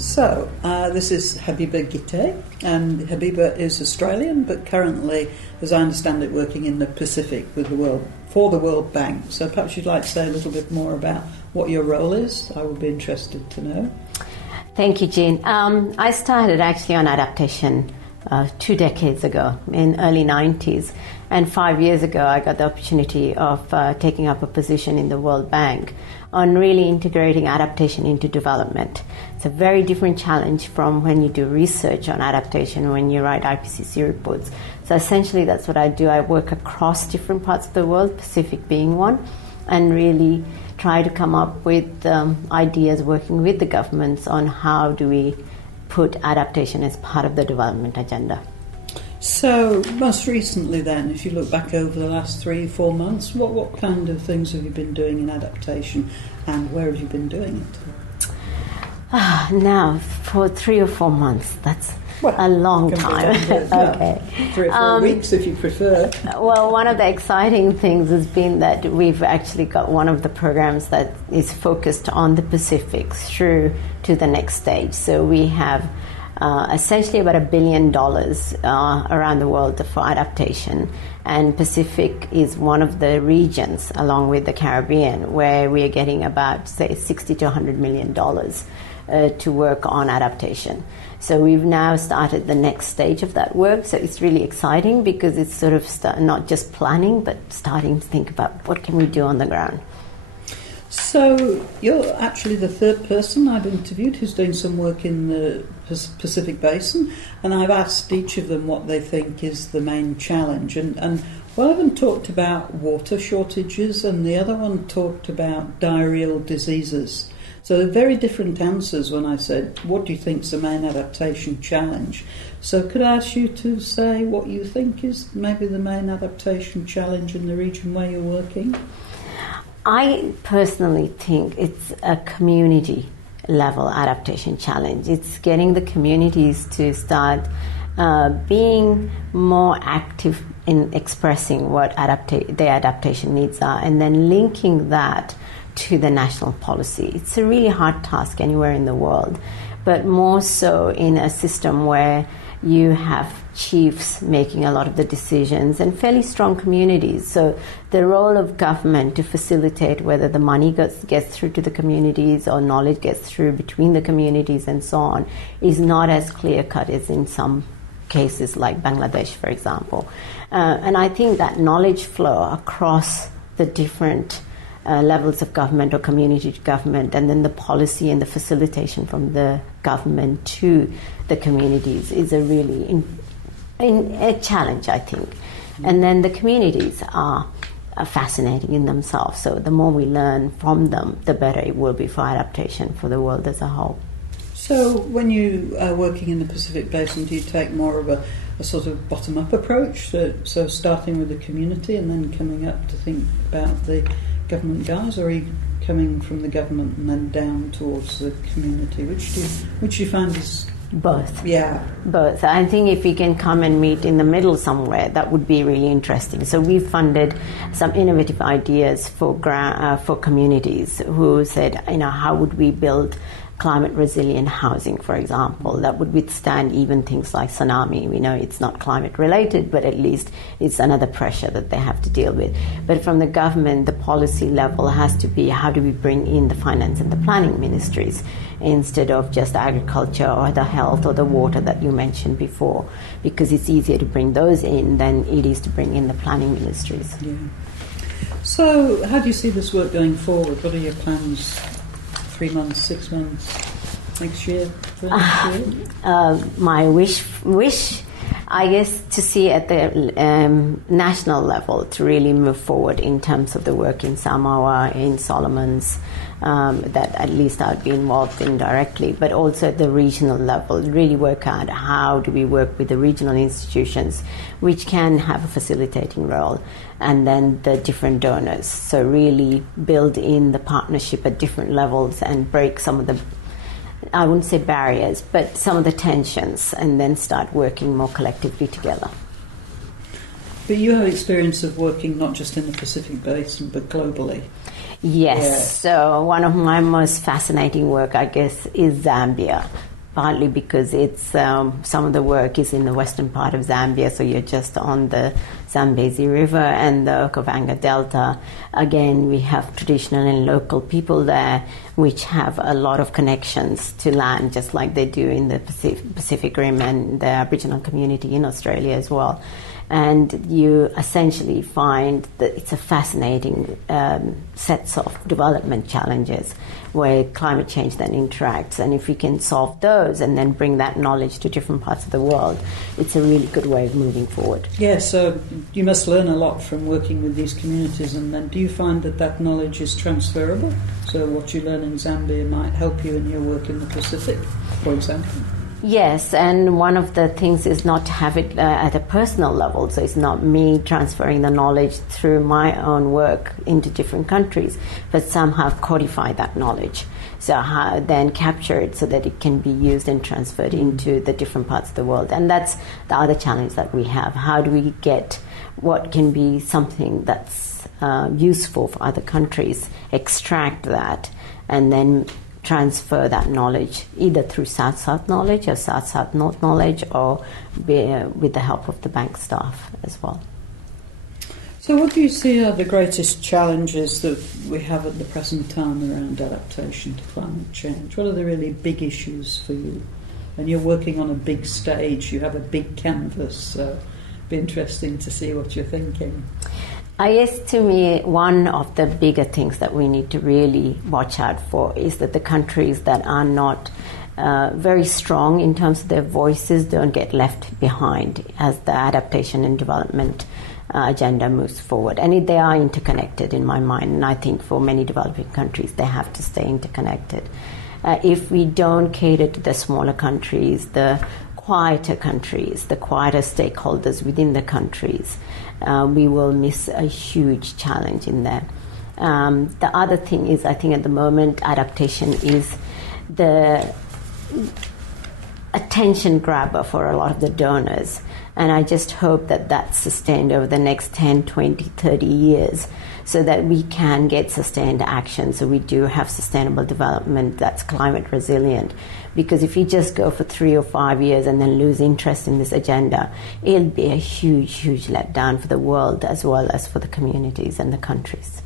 So, this is Habiba Gitay, and Habiba is Australian, but currently, as I understand it, working in the Pacific with for the World Bank. So perhaps you'd like to say a little bit more about what your role is. I would be interested to know. Thank you, Jean. I started actually on adaptation 2 decades ago, in early 90s. And 5 years ago, I got the opportunity of taking up a position in the World Bank on really integrating adaptation into development. It's a very different challenge from when you do research on adaptation, when you write IPCC reports. So essentially, that's what I do. I work across different parts of the world, Pacific being one, and really try to come up with ideas working with the governments on how do we put adaptation as part of the development agenda. So, most recently then, if you look back over the last 3-4 months, what kind of things have you been doing in adaptation and where have you been doing it? Now, for 3 or 4 months, that's a long time. Okay. 3 or 4 weeks if you prefer. Well, one of the exciting things has been that we've actually got one of the programs that is focused on the Pacific through to the next stage. So we have essentially about $1 billion around the world for adaptation, and Pacific is one of the regions, along with the Caribbean, where we are getting about, say, $60 to $100 million to work on adaptation. So we've now started the next stage of that work, so it's really exciting because it's sort of not just planning, but starting to think about what can we do on the ground. So you're actually the third person I've interviewed who's doing some work in the Pacific Basin, and I've asked each of them what they think is the main challenge. And one of them talked about water shortages, and the other one talked about diarrheal diseases. So they're very different answers when I said, what do you think is the main adaptation challenge? So could I ask you to say what you think is maybe the main adaptation challenge in the region where you're working? I personally think it's a community level adaptation challenge. It's getting the communities to start being more active in expressing what their adaptation needs are, and then linking that to the national policy. It's a really hard task anywhere in the world, but more so in a system where you have chiefs making a lot of the decisions and fairly strong communities. So the role of government to facilitate whether the money gets through to the communities or knowledge gets through between the communities and so on is not as clear-cut as in some cases like Bangladesh, for example. And I think that knowledge flow across the different levels of government or community to government, and then the policy and the facilitation from the government to the communities is a really a challenge, I think. And then the communities are fascinating in themselves. So the more we learn from them, the better it will be for adaptation for the world as a whole. So when you are working in the Pacific Basin, do you take more of a sort of bottom-up approach? So starting with the community and then coming up to think about the government guys, or are you coming from the government and then down towards the community? Which do you find is... Both. Yeah. Both. I think if we can come and meet in the middle somewhere, that would be really interesting. So we've funded some innovative ideas for communities who said, how would we build climate resilient housing, for example, that would withstand even things like tsunami. We know it's not climate related, but at least it's another pressure that they have to deal with. But from the government, the policy level has to be, how do we bring in the finance and the planning ministries instead of just agriculture or the health or the water that you mentioned before, because it's easier to bring those in than it is to bring in the planning ministries. Yeah. So how do you see this work going forward? What are your plans? 3 months, 6 months, next year? My wish, I guess, to see at the national level to really move forward in terms of the work in Samoa, in Solomon's, that at least I'd be involved in directly, but also at the regional level, really work out how do we work with the regional institutions which can have a facilitating role, and then the different donors. So really build in the partnership at different levels and break some of the, I wouldn't say barriers, but some of the tensions, and then start working more collectively together. But you have experience of working not just in the Pacific Basin, but globally. Yes, so one of my most fascinating work, I guess, is Zambia. partly because it's some of the work is in the western part of Zambia, so you're just on the Zambezi River and the Okavanga Delta. Again, we have traditional and local people there which have a lot of connections to land, just like they do in the Pacific Rim and the Aboriginal community in Australia as well. And you essentially find that it's a fascinating sets of development challenges where climate change then interacts. And if we can solve those and then bring that knowledge to different parts of the world, it's a really good way of moving forward. Yes, so you must learn a lot from working with these communities. And then do you find that that knowledge is transferable? So what you learn in Zambia might help you in your work in the Pacific, for example? Yes, and one of the things is not to have it at a personal level. So it's not me transferring the knowledge through my own work into different countries, but somehow codify that knowledge. So then capture it so that it can be used and transferred into the different parts of the world. And that's the other challenge that we have. How do we get what can be something that's useful for other countries, extract that, and then transfer that knowledge either through South-South knowledge or South-South-North knowledge, or with the help of the bank staff as well. So what do you see are the greatest challenges that we have at the present time around adaptation to climate change? What are the really big issues for you? And you're working on a big stage, you have a big canvas, so it'd be interesting to see what you're thinking. I guess to me, one of the bigger things that we need to really watch out for is that the countries that are not very strong in terms of their voices don't get left behind as the adaptation and development agenda moves forward. And they are interconnected in my mind, and I think for many developing countries they have to stay interconnected. If we don't cater to the smaller countries, the quieter countries, the quieter stakeholders within the countries, we will miss a huge challenge in there. The other thing is, I think at the moment adaptation is the attention grabber for a lot of the donors, and I just hope that that's sustained over the next 10, 20, 30 years so that we can get sustained action, so we do have sustainable development that's climate resilient. Because if you just go for 3 or 5 years and then lose interest in this agenda, it'll be a huge, huge letdown for the world as well as for the communities and the countries.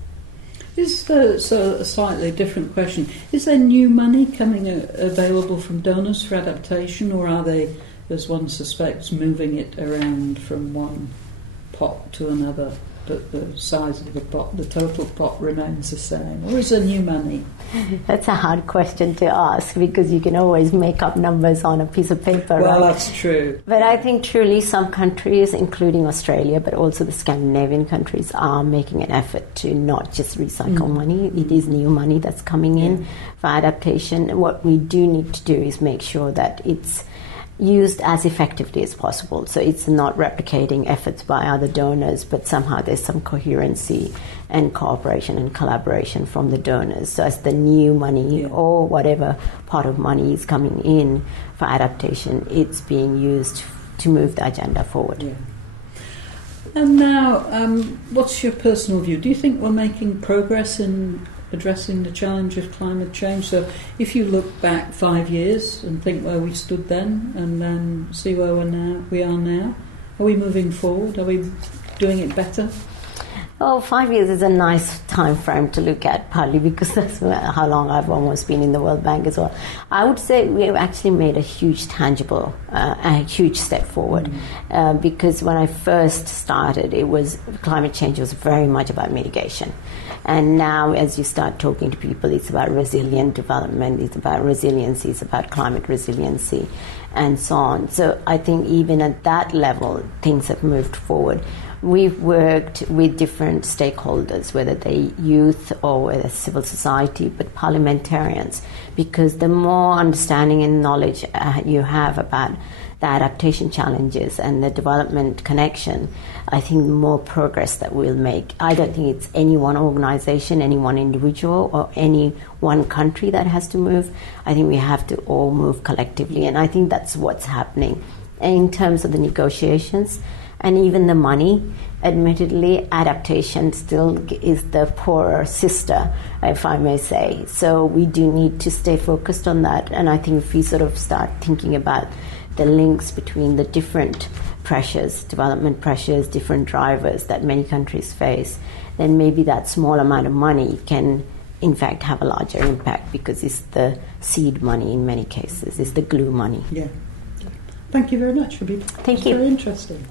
Is there, so a slightly different question, is there new money coming available from donors for adaptation, or are they, as one suspects, moving it around from one pot to another, but the size of the pot, the total pot remains the same? Or is there new money? That's a hard question to ask, because you can always make up numbers on a piece of paper. Well, right? That's true. But I think truly some countries, including Australia, but also the Scandinavian countries, are making an effort to not just recycle money. It is new money that's coming in for adaptation. What we do need to do is make sure that it's used as effectively as possible. So it's not replicating efforts by other donors, but somehow there's some coherency and cooperation and collaboration from the donors. So as the new money or whatever pot of money is coming in for adaptation, it's being used to move the agenda forward. Yeah. And now, what's your personal view? Do you think we're making progress in addressing the challenge of climate change? So if you look back 5 years and think where we stood then and then see where we are now, are we moving forward? Are we doing it better? Oh, 5 years is a nice time frame to look at, partly because that's how long I've almost been in the World Bank as well. I would say we've actually made a huge a huge step forward, because when I first started, climate change was very much about mitigation. And now as you start talking to people, it's about resilient development, it's about resiliency, it's about climate resiliency, and so on. So I think even at that level, things have moved forward. We've worked with different stakeholders, whether they youth or whether civil society, but parliamentarians, because the more understanding and knowledge you have about the adaptation challenges and the development connection, I think the more progress that we'll make. I don't think it's any one organization, any one individual, or any one country that has to move. I think we have to all move collectively, and I think that's what's happening. In terms of the negotiations, and even the money. Admittedly, adaptation still is the poorer sister, if I may say. So we do need to stay focused on that. And I think if we sort of start thinking about the links between the different pressures, development pressures, different drivers that many countries face, then maybe that small amount of money can in fact have a larger impact, because it's the seed money in many cases, it's the glue money. Yeah. Thank you very much, Habiba. Thank you. Very interesting.